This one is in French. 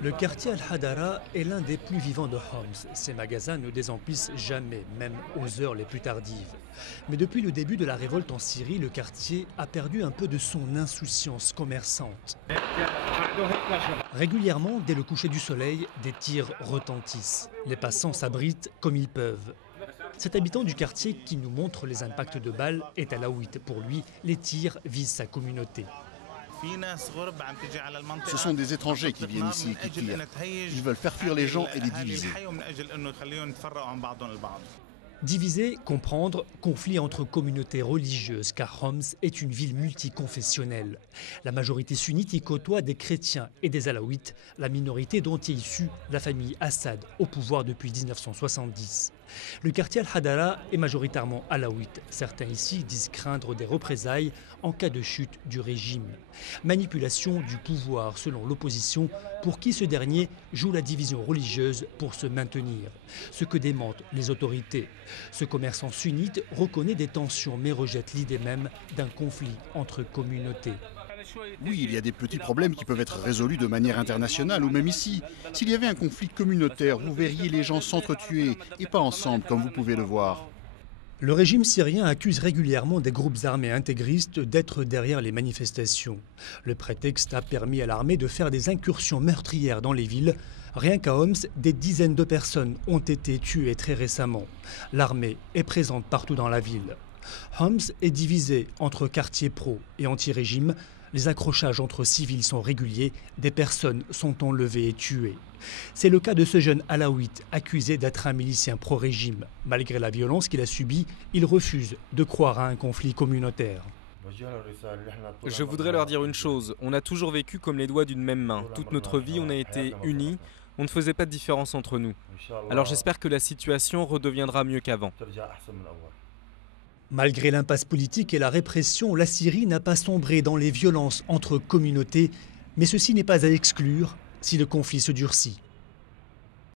Le quartier Al-Hadara est l'un des plus vivants de Homs. Ses magasins ne désemplissent jamais, même aux heures les plus tardives. Mais depuis le début de la révolte en Syrie, le quartier a perdu un peu de son insouciance commerçante. Régulièrement, dès le coucher du soleil, des tirs retentissent. Les passants s'abritent comme ils peuvent. Cet habitant du quartier qui nous montre les impacts de balles est alaouite. Pour lui, les tirs visent sa communauté. Ce sont des étrangers qui viennent ici et qui tirent. Ils veulent faire fuir les gens et les diviser. Diviser, comprendre, conflit entre communautés religieuses, car Homs est une ville multiconfessionnelle. La majorité sunnite y côtoie des chrétiens et des alaouites, la minorité dont est issue la famille Assad, au pouvoir depuis 1970. Le quartier Al-Hadara est majoritairement alaouite. Certains ici disent craindre des représailles en cas de chute du régime. Manipulation du pouvoir selon l'opposition, pour qui ce dernier joue la division religieuse pour se maintenir. Ce que démentent les autorités. Ce commerçant sunnite reconnaît des tensions mais rejette l'idée même d'un conflit entre communautés. Oui, il y a des petits problèmes qui peuvent être résolus de manière internationale ou même ici. S'il y avait un conflit communautaire, vous verriez les gens s'entretuer et pas ensemble comme vous pouvez le voir. Le régime syrien accuse régulièrement des groupes armés intégristes d'être derrière les manifestations. Le prétexte a permis à l'armée de faire des incursions meurtrières dans les villes. Rien qu'à Homs, des dizaines de personnes ont été tuées très récemment. L'armée est présente partout dans la ville. Homs est divisé entre quartiers pro et anti-régime. Les accrochages entre civils sont réguliers, des personnes sont enlevées et tuées. C'est le cas de ce jeune alaouite accusé d'être un milicien pro-régime. Malgré la violence qu'il a subie, il refuse de croire à un conflit communautaire. Je voudrais leur dire une chose, on a toujours vécu comme les doigts d'une même main. Toute notre vie, on a été unis, on ne faisait pas de différence entre nous. Alors j'espère que la situation redeviendra mieux qu'avant. Malgré l'impasse politique et la répression, la Syrie n'a pas sombré dans les violences entre communautés, mais ceci n'est pas à exclure si le conflit se durcit.